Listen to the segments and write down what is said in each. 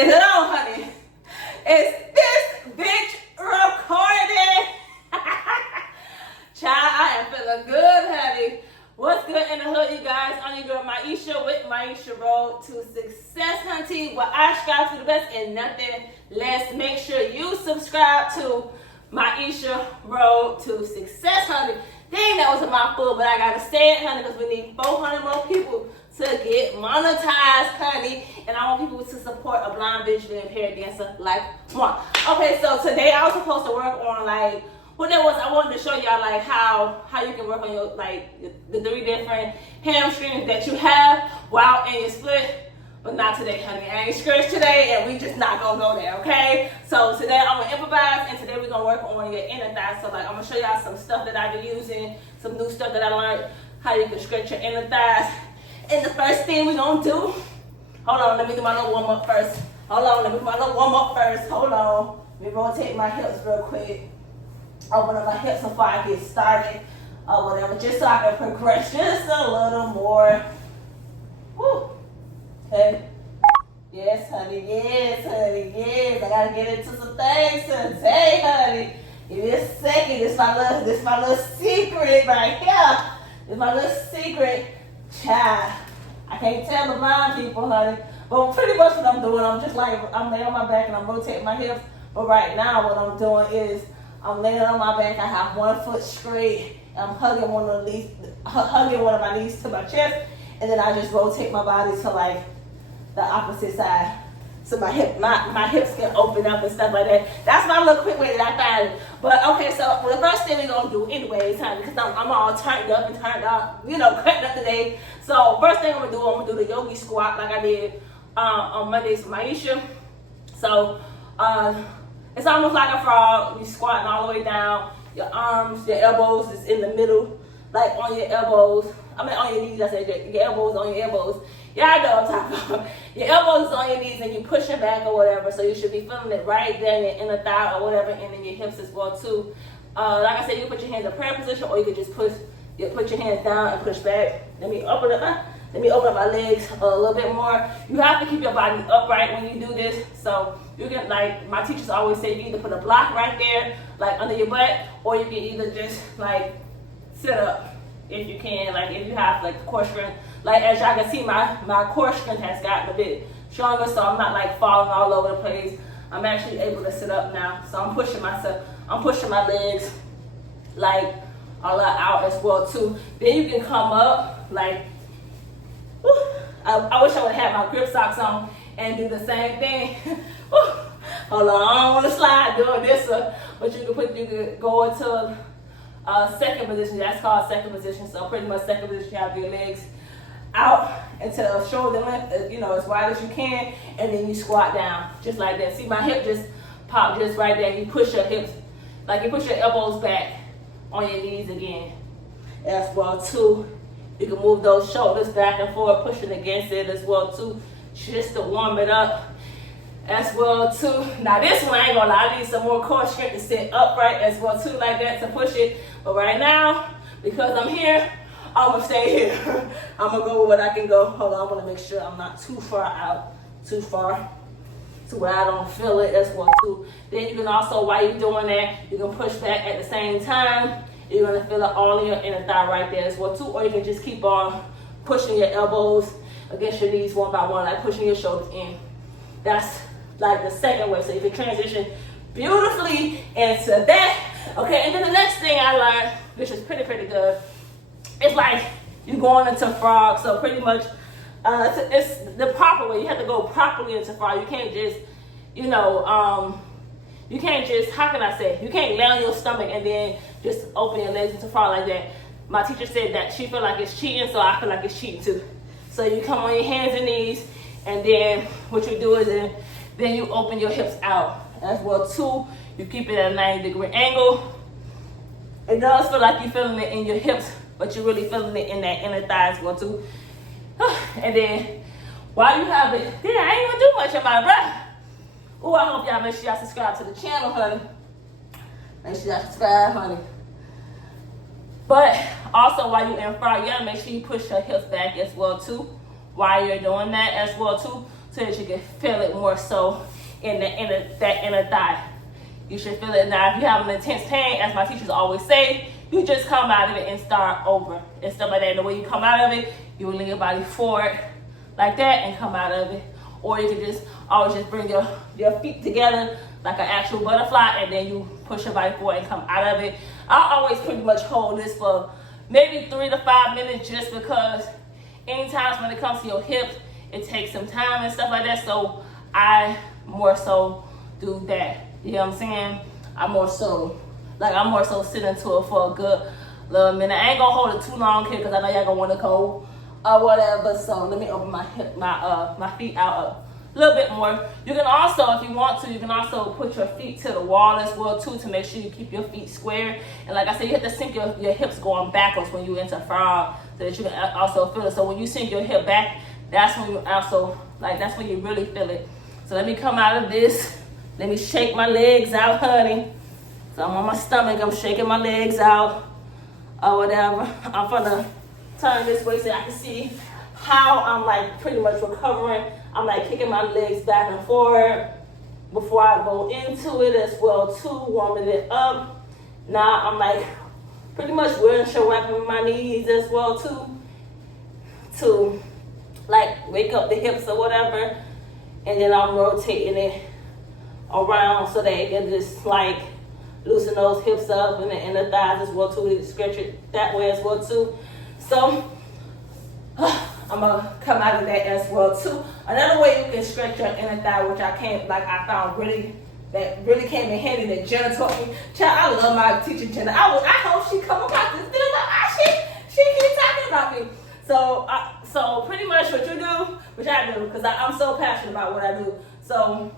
Is it on, honey? Is this bitch recording? Child, I am feeling good, honey. What's good in the hood, you guys? I'm your girl Maisha with Maisha Road to Success, hunty, where I strive to the best and nothing less. Make sure you subscribe to Maisha Road to Success, honey. Dang, that was a mouthful, but I gotta say it, honey, because we need 400 more people to get monetized, honey. And I want people to support a blind visually impaired dancer like one. Okay, so today I was supposed to work on like what that was. I wanted to show y'all like how you can work on your like the 3 different hamstrings that you have while in your split. But not today, honey. I ain't scratched today, and we just not gonna go there, okay? So today I'm gonna improvise, and today we're gonna work on your inner thighs. So like I'm gonna show y'all some stuff that I've been using, some new stuff that I learned, how you can stretch your inner thighs. And the first thing we're gonna do, hold on, let me do my little warm up first. Hold on, let me do my little warm up first. Hold on. Let me rotate my hips real quick. Open up my hips before I get started or whatever, just so I can progress just a little more. Woo. Okay. Yes, honey. Yes, honey. Yes. I gotta get into some things today, honey. Give me a second. This my little secret right here. This my little secret. Child. I can't tell the blind people, honey. But pretty much what I'm doing, I'm just like I'm laying on my back and I'm rotating my hips. But right now what I'm doing is I'm laying on my back. I have one foot straight. I'm hugging one of my knees to my chest, and then I just rotate my body to like the opposite side, so my hips can open up and stuff like that. That's my little quick way that I find. But okay, so the first thing we're gonna do anyways, honey, because I'm all turned up and turned up, cranked up today. So first thing I'm gonna do the yogi squat like I did on Mondays with Maisha. So it's almost like a frog. You squatting all the way down. Your arms, your elbows is in the middle, like on your elbows. I mean on your knees. I said your elbows on your elbows. Yeah, I know what I'm talking about. Your elbows is on your knees and you pushing back or whatever. So you should be feeling it right there in your inner thigh or whatever, and in your hips as well too. Like I said, you can put your hands in prayer position, or you can just put your hands down and push back. Let me open up my legs a little bit more. You have to keep your body upright when you do this. So you can, like my teachers always say, you either put a block right there, like under your butt, or you can either just like sit up if you can, like if you have like core strength. Like as y'all can see, my core strength has gotten a bit stronger, so I'm not like falling all over the place. I'm actually able to sit up now. So I'm pushing my legs like a lot out as well too. Then you can come up like, whew, I wish I would have had my grip socks on and do the same thing. Hold on, I don't want to slide doing this, but you can go into second position. That's called second position. So pretty much second position, you have your legs out until shoulder length, as wide as you can, and then you squat down just like that. See, my hip just popped just right there. You push your hips, like you push your elbows back on your knees again as well too. You can move those shoulders back and forth, pushing against it as well too, just to warm it up as well too. Now this one, I ain't gonna lie, I need some more core strength to sit upright as well too, like that, to push it. But right now, because I'm here, I'm gonna stay here. I'm gonna go where I can go. Hold on, I wanna make sure I'm not too far to where I don't feel it as well too. Then you can also, while you're doing that, you can push back at the same time. You're gonna feel it all in your inner thigh right there as well too. Or you can just keep on pushing your elbows against your knees one by one, like pushing your shoulders in. That's like the second way. So you can transition beautifully into that. Okay, and then the next thing I learned, which is pretty good, it's like you going into frog. So pretty much it's the proper way. You have to go properly into frog. You can't just, how can I say? You can't lay on your stomach and then just open your legs into frog like that. My teacher said that she feel like it's cheating, so I feel like it's cheating too. So you come on your hands and knees, and then what you do is then you open your hips out as well too. You keep it at a 90-degree angle. It does feel like you're feeling it in your hips, but you're really feeling it in that inner thigh as well too. And then while you have it, I ain't gonna do much about it, bruh. Oh, I hope y'all make sure y'all subscribe to the channel, honey. Make sure y'all subscribe, honey. But also while you're in front, you gotta make sure you push your hips back as well too, while you're doing that as well too. so that you can feel it more so in that inner thigh. You should feel it. Now, if you have an intense pain, as my teachers always say, you just come out of it and start over and stuff like that. And the way you come out of it, you will lean your body forward like that and come out of it. Or you can just always just bring your feet together like an actual butterfly, and then you push your body forward and come out of it. I always pretty much hold this for maybe 3 to 5 minutes, just because anytime when it comes to your hips, it takes some time and stuff like that. So I more so do that. You know what I'm saying? I'm more so sitting to it for a good little minute. I ain't gonna hold it too long here because I know y'all gonna wanna go or whatever. So let me open my feet out a little bit more. You can also, if you want to, you can also put your feet to the wall as well too, to make sure you keep your feet square. And like I said, you have to sink your hips going backwards when you enter frog, so that you can also feel it. So when you sink your hip back, that's when you also, that's when you really feel it. So let me come out of this. Let me shake my legs out, honey. So I'm on my stomach, I'm shaking my legs out or whatever. I'm gonna turn this way so I can see how I'm pretty much recovering. I'm kicking my legs back and forward before I go into it as well too, warming it up. Now I'm pretty much wrapping my knees as well too, to wake up the hips or whatever. And then I'm rotating it around so that it can just loosen those hips up and the inner thighs as well too. Stretch it that way as well too. So I'm gonna come out of that as well too. Another way you can stretch your inner thigh, which I found really came in handy, that Jenna taught me. Child, I love my teacher Jenna. I hope she come across this video. She keeps talking about me. So pretty much what you do, which I do, because I'm so passionate about what I do. So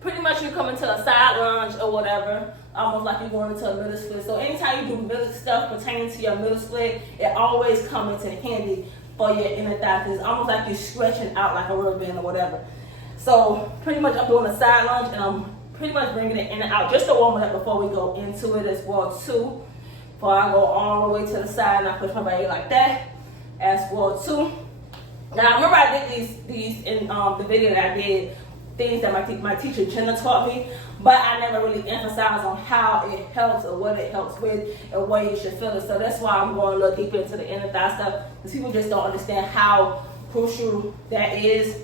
pretty much you come into a side lunge or whatever, almost like you're going into a middle split. So anytime you do middle stuff pertaining to your middle split, it always comes into handy for your inner thigh, because it's almost like you're stretching out like a rubber band or whatever. So pretty much I'm doing a side lunge, and I'm pretty much bringing it in and out just to warm it up before we go into it as well too. Before I go all the way to the side and I push my body like that as well too. Now remember I did these in the video that I did, things that my teacher Jenna taught me, but I never really emphasized on how it helps or what it helps with and where you should feel it. So that's why I'm going a little deeper into the inner thigh stuff, because people just don't understand how crucial that is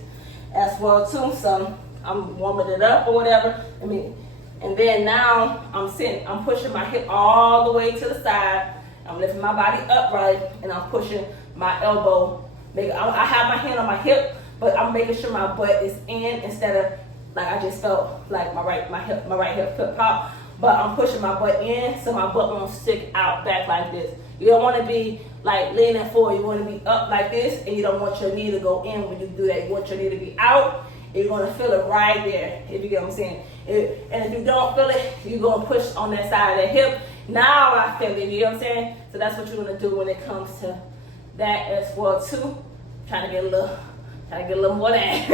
as well too. So I'm warming it up or whatever. And then now I'm pushing my hip all the way to the side. I'm lifting my body upright, and I'm pushing my elbow. I have my hand on my hip, but I'm making sure my butt is in, instead of I just felt like my right hip pop. But I'm pushing my butt in so my butt won't stick out back like this. You don't want to be leaning forward. You want to be up like this, and you don't want your knee to go in when you do that. You want your knee to be out. You're going to feel it right there, if you get what I'm saying. And if you don't feel it, you're going to push on that side of the hip. Now I feel it, you know what I'm saying? So that's what you're going to do when it comes to that as well too. Trying to get a little more of that.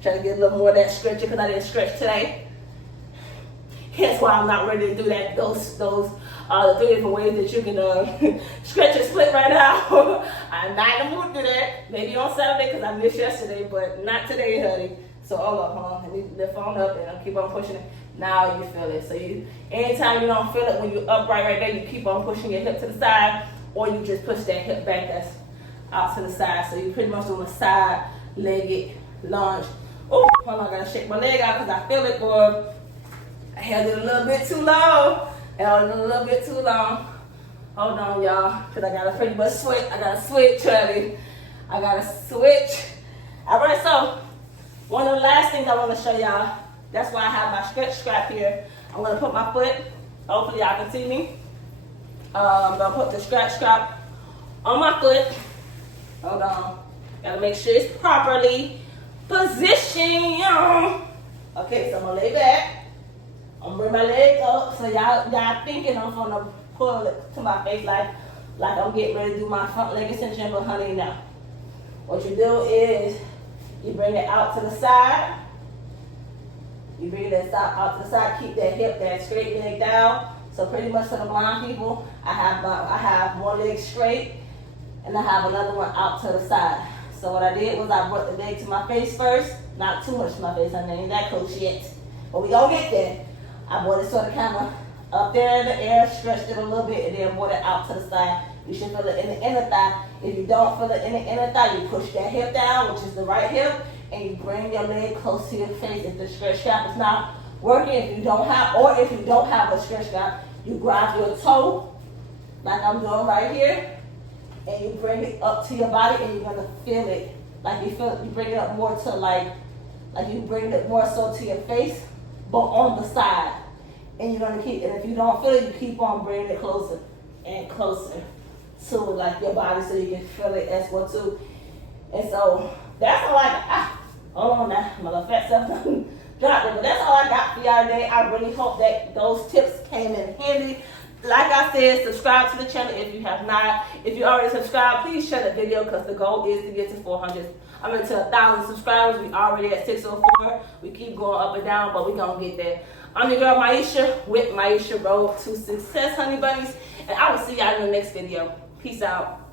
Trying to get a little more of that stretching, because I didn't stretch today. Hence why I'm not ready to do that. Those the 3 different ways that you can stretch and split right now. I'm not in the mood to do that. Maybe on Saturday, because I missed yesterday, but not today, honey. So hold on. Let me lift on up and I'll keep on pushing it. Now you feel it. So anytime you don't feel it when you're upright right there, you keep on pushing your hip to the side, or you just push that hip back that's out to the side. So you're pretty much doing a side-legged lunge. Oh, hold on, I gotta shake my leg out because I feel it, boy. I held it a little bit too long. Hold on, y'all, because I gotta pretty much switch. I gotta switch, honey. All right, so one of the last things I want to show y'all, that's why I have my stretch strap here. I'm gonna put my foot, hopefully y'all can see me. I'm gonna put the stretch strap on my foot. Hold on, gotta make sure it's properly positioned. Okay, so I'm gonna lay back. I'm gonna bring my leg up, so y'all thinking I'm gonna pull it to my face like I'm getting ready to do my front leg extension, but honey, no. What you do is you bring it out to the side. You bring that out to the side, keep that hip, that straight leg down. So pretty much for the blind people, I have one leg straight and I have another one out to the side. So what I did was I brought the leg to my face first. Not too much to my face, I ain't that close yet. But we gonna get there. I brought it sort of kind of up there in the air, stretched it a little bit, and then brought it out to the side. You should feel it in the inner thigh. If you don't feel it in the inner thigh, you push that hip down, which is the right hip, and you bring your leg close to your face. If the stretch strap is not working, if you don't have a stretch strap, you grab your toe, like I'm doing right here, and you bring it up to your body, and you're gonna feel it. Like you feel it, you bring it up more to like you bring it more so to your face, but on the side. And you're gonna keep, and if you don't feel it, you keep on bringing it closer and closer to like your body so you can feel it as well too. And so that's all I got. Hold on now, my little fat self dropped it, but that's all I got for y'all today. I really hope that those tips came in handy. Like I said, subscribe to the channel if you have not. If you already subscribed, please share the video because the goal is to get to 400. I mean to 1,000 subscribers. We already at 604. We keep going up and down, but we gonna get there. I'm your girl Maisha with Maisha Road to Success, honey bunnies, and I will see y'all in the next video. Peace out.